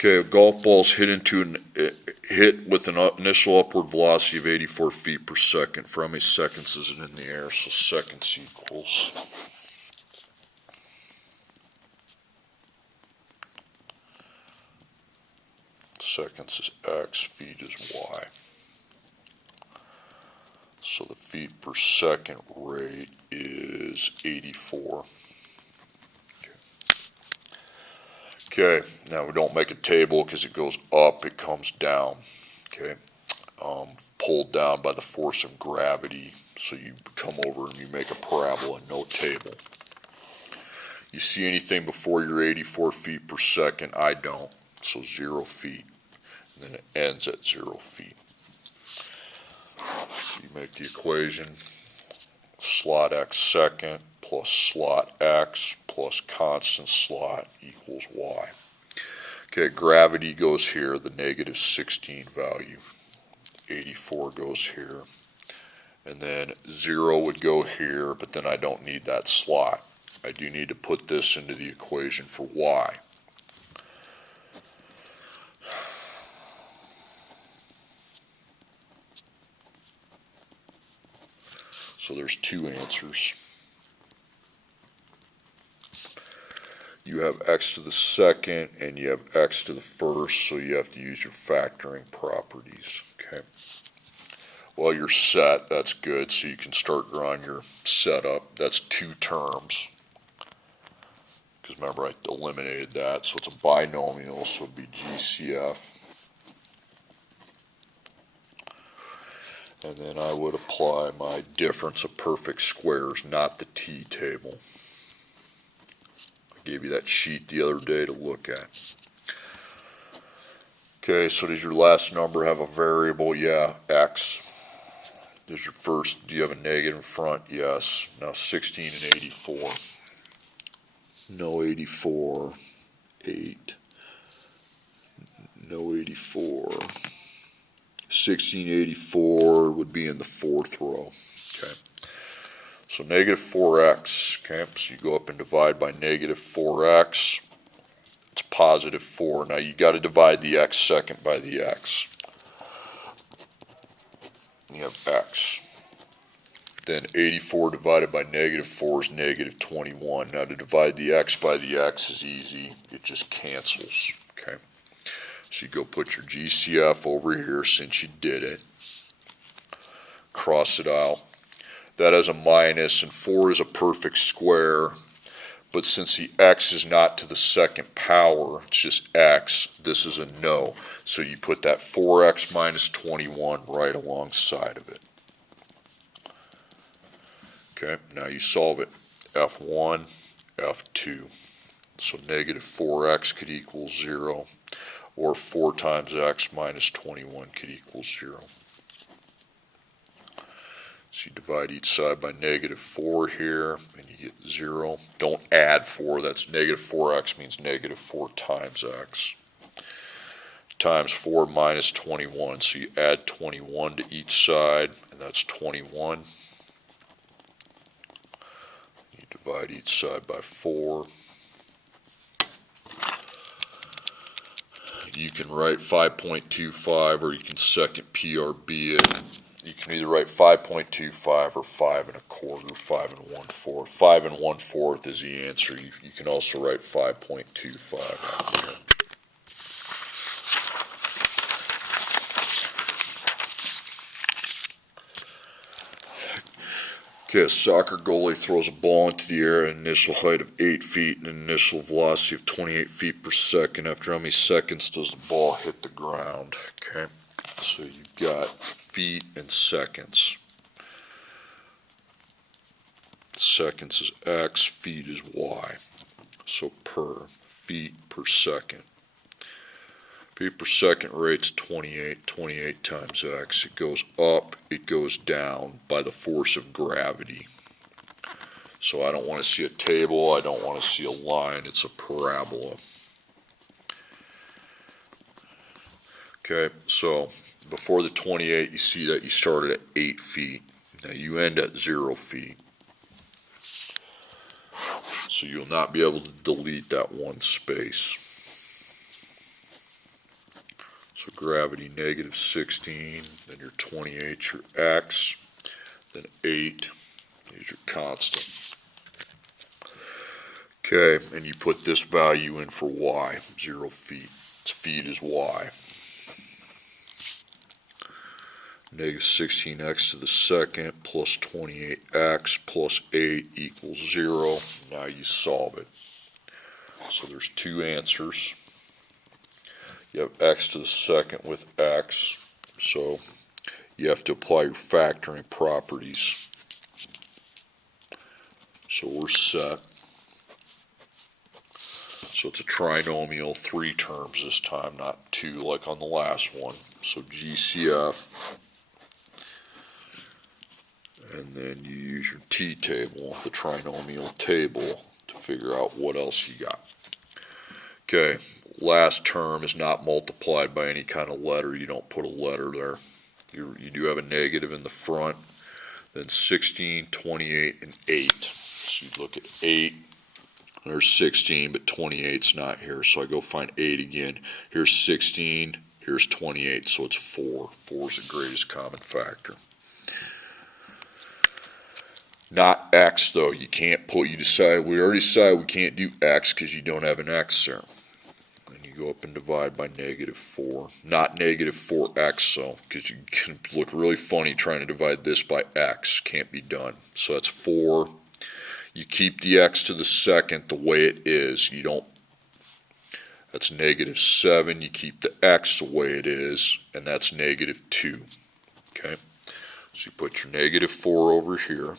Okay, a golf ball's hit with an initial upward velocity of 84 feet per second. For how many seconds is it in the air? So seconds equals seconds is x, feet is y. So the feet per second rate is 84. Okay, now we don't make a table because it goes up, it comes down. Okay, pulled down by the force of gravity. So you come over and you make a parabola, no table. You see anything before your 84 feet per second? I don't. So 0 feet. And then it ends at 0 feet. So you make the equation slot x second plus slot x plus constant slot equals y. Okay, gravity goes here, the negative 16 value. 84 goes here. And then 0 would go here, but then I don't need that slot. I do need to put this into the equation for y. So there's two answers. You have x to the second and you have x to the first, so you have to use your factoring properties. Okay. Well, you're set. That's good. So you can start drawing your setup. That's two terms. Because remember, I eliminated that. So it's a binomial, so it would be GCF. And then I would apply my difference of perfect squares, not the t table. I gave you that sheet the other day to look at. Okay, so does your last number have a variable? Yeah, x. Does your first, do you have a negative in front? Yes. Now 16 and 84. No 84. 8. No 84. 1684 would be in the fourth row. Okay. So negative 4x. Okay. So you go up and divide by negative 4x. It's positive 4. Now you got to divide the x second by the x. You have x. Then 84 divided by negative 4 is negative 21. Now to divide the x by the x is easy. It just cancels. Okay. So you go put your GCF over here since you did it. Cross it out. That has a minus, and 4 is a perfect square. But since the x is not to the second power, it's just x, this is a no. So you put that 4x minus 21 right alongside of it. Okay, now you solve it. F1, F2. So negative 4x could equal 0. Or 4 times x minus 21 could equal 0. So you divide each side by negative 4 here, and you get 0. Don't add 4. That's negative 4x means negative 4 times x. Times 4 minus 21. So you add 21 to each side, and that's 21. You divide each side by 4. You can write 5.25, or you can second PRB it. You can either write 5.25 or 5 1/4, 5 1/4. 5 1/4 is the answer. You can also write 5.25 out here. Okay, a soccer goalie throws a ball into the air at an initial height of 8 feet and an initial velocity of 28 feet per second. After how many seconds does the ball hit the ground? Okay, so you've got feet and seconds. Seconds is x, feet is y. So per feet per second. Feet per second rate's 28. 28 times x. It goes up, it goes down by the force of gravity. So I don't want to see a table, I don't want to see a line, it's a parabola. Okay, so before the 28, you see that you started at 8 feet. Now you end at 0 feet. So you'll not be able to delete that one space. So gravity negative 16, then your 28, your x, then 8 is your constant. Okay, and you put this value in for y, 0 feet. Its feet is y. Negative 16x to the second plus 28x plus 8 equals 0. Now you solve it. So there's two answers. You have x to the second with x, so you have to apply your factoring properties. So we're set. So it's a trinomial, 3 terms this time, not 2 like on the last one. So GCF, and then you use your t-table, the trinomial table, to figure out what else you got. Okay, last term is not multiplied by any kind of letter. You don't put a letter there. You do have a negative in the front. Then 16, 28, and 8. So you look at 8. There's 16, but 28's not here. So I go find 8 again. Here's 16. Here's 28. So it's 4. 4 is the greatest common factor. Not x, though. You can't put, we already decided we can't do x because you don't have an x there. And you go up and divide by negative 4. Not negative 4x, though, because you can look really funny trying to divide this by x. Can't be done. So that's 4. You keep the x to the second the way it is. You don't, that's negative 7. You keep the x the way it is, and that's negative 2. Okay? So you put your negative 4 over here.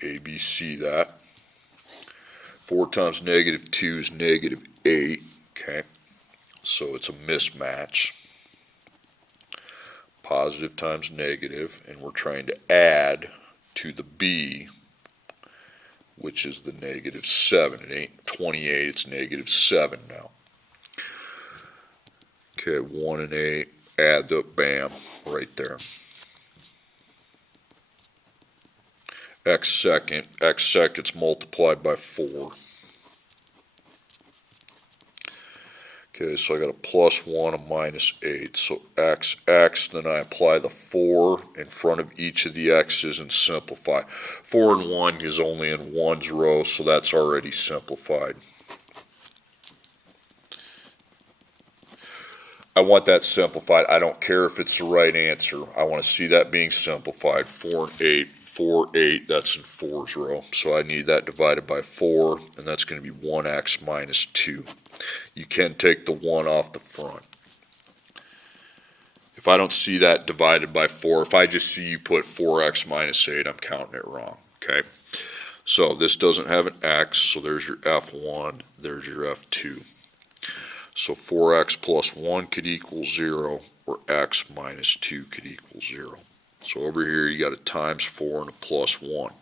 ABC that. 4 times negative 2 is negative 8. Okay, so it's a mismatch. Positive times negative, and we're trying to add to the B, which is the negative 7. It ain't 28, it's negative 7 now. Okay, 1 and 8, add the, bam, right there. X second's multiplied by 4. Okay, so I got a plus 1, a minus 8. So x, then I apply the 4 in front of each of the x's and simplify. 4 and 1 is only in 1's row, so that's already simplified. I want that simplified. I don't care if it's the right answer. I want to see that being simplified. 4 and 8. 4, 8, that's in 4's row. So I need that divided by 4, and that's going to be 1x minus 2. You can take the 1 off the front. If I don't see that divided by 4, if I just see you put 4x minus 8, I'm counting it wrong. Okay? So this doesn't have an x, so there's your F1, there's your F2. So 4x plus 1 could equal 0, or x minus 2 could equal 0. So over here you got a times 4 and a plus 1.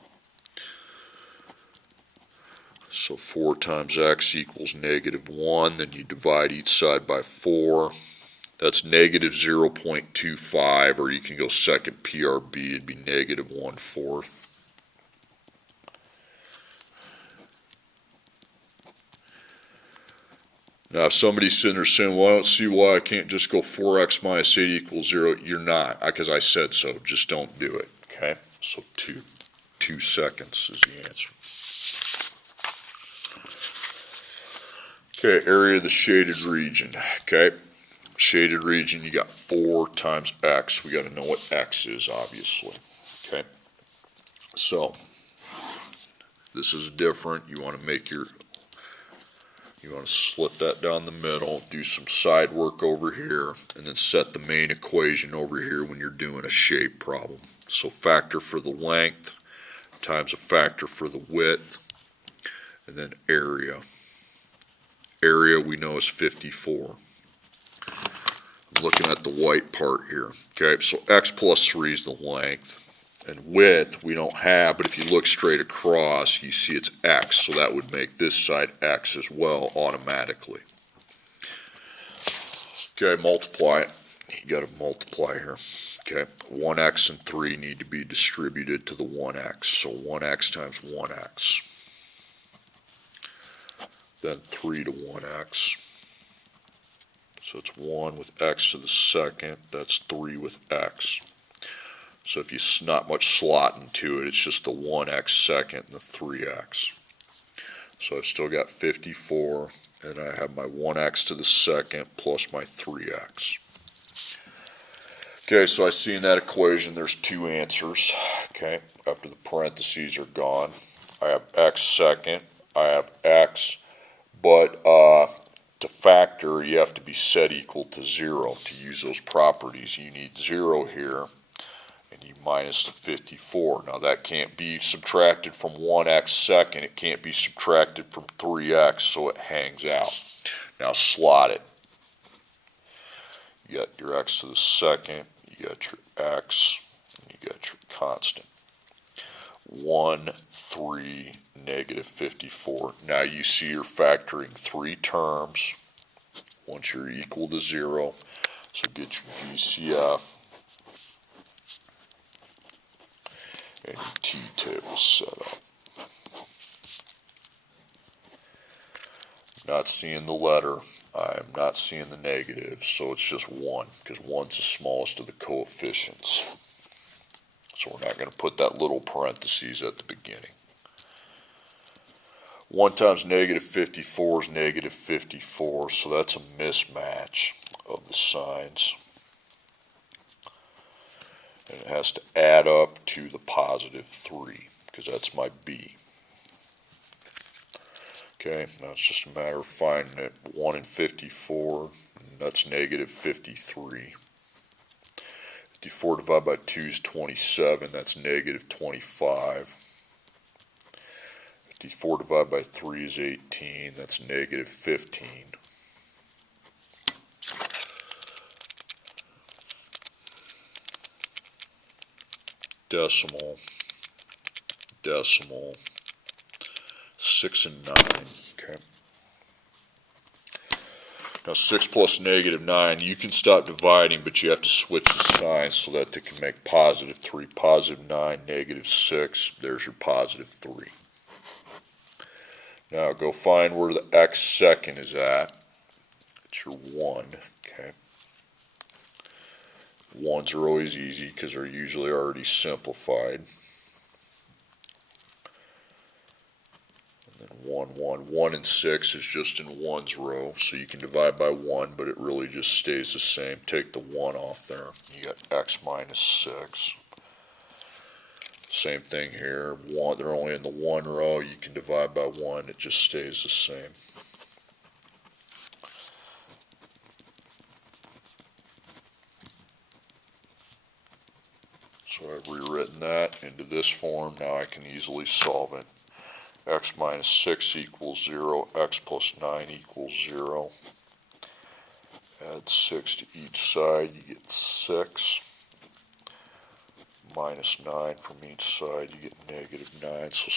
So 4 times x equals negative 1. Then you divide each side by 4. That's negative 0.25, or you can go second PRB. It'd be negative 1/4. Now, if somebody's sitting there saying, well, I don't see why I can't just go 4x minus 8 equals 0, you're not, because I said so. Just don't do it, okay? So 2 seconds is the answer. Okay, area of the shaded region, okay? Shaded region, you got 4 times x. We got to know what x is, obviously, okay? So, this is different. You want to make your... You want to slit that down the middle, do some side work over here, and then set the main equation over here when you're doing a shape problem. So factor for the length times a factor for the width, and then area. Area we know is 54. I'm looking at the white part here. Okay, so x plus 3 is the length. And width we don't have, but if you look straight across, you see it's x, so that would make this side x as well automatically. Okay, multiply it. You got to multiply here. Okay, 1x and 3 need to be distributed to the 1x, so 1x times 1x. Then 3 to 1x. So it's 1 with x to the second. That's 3 with x. So if you not much slot into it, it's just the 1x second and the 3x. So I've still got 54, and I have my 1x to the second plus my 3x. Okay, so I see in that equation there's two answers. Okay, after the parentheses are gone, I have x second, I have x, but to factor, you have to be set equal to 0 to use those properties. You need 0 here, and you minus the 54. Now that can't be subtracted from 1x second. It can't be subtracted from 3x, so it hangs out. Now slot it. You got your x to the second, you got your x, and you got your constant. 1, 3, negative 54. Now you see you're factoring 3 terms once you're equal to 0. So get your GCF and your T-table set up. Not seeing the letter, I'm not seeing the negative, so it's just 1, because 1's the smallest of the coefficients. So we're not going to put that little parentheses at the beginning. 1 times negative 54 is negative 54, so that's a mismatch of the signs. And it has to add up to the positive 3, because that's my B. Okay, now it's just a matter of finding it. 1 and 54, and that's negative 53. 54 divided by 2 is 27, that's negative 25. 54 divided by 3 is 18, that's negative 15. Decimal, decimal, 6 and 9, okay. Now 6 plus negative 9, you can stop dividing, but you have to switch the signs so that they can make positive 3. Positive 9, negative 6, there's your positive 3. Now go find where the x second is at. It's your 1, okay. 1s are always easy because they're usually already simplified. And then 1, 1. 1 and 6 is just in 1's row, so you can divide by 1, but it really just stays the same. Take the 1 off there. You got x minus 6. Same thing here. 1, they're only in the 1 row. You can divide by 1. It just stays the same. So I've rewritten that into this form. Now I can easily solve it. X minus 6 equals 0. X plus 9 equals 0. Add 6 to each side. You get 6. Minus 9 from each side. You get negative 9. So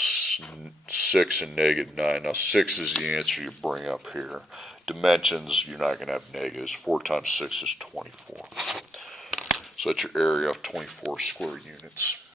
6 and negative 9. Now 6 is the answer you bring up here. Dimensions, you're not going to have negatives. 4 times 6 is 24. So that's your area of 24 square units.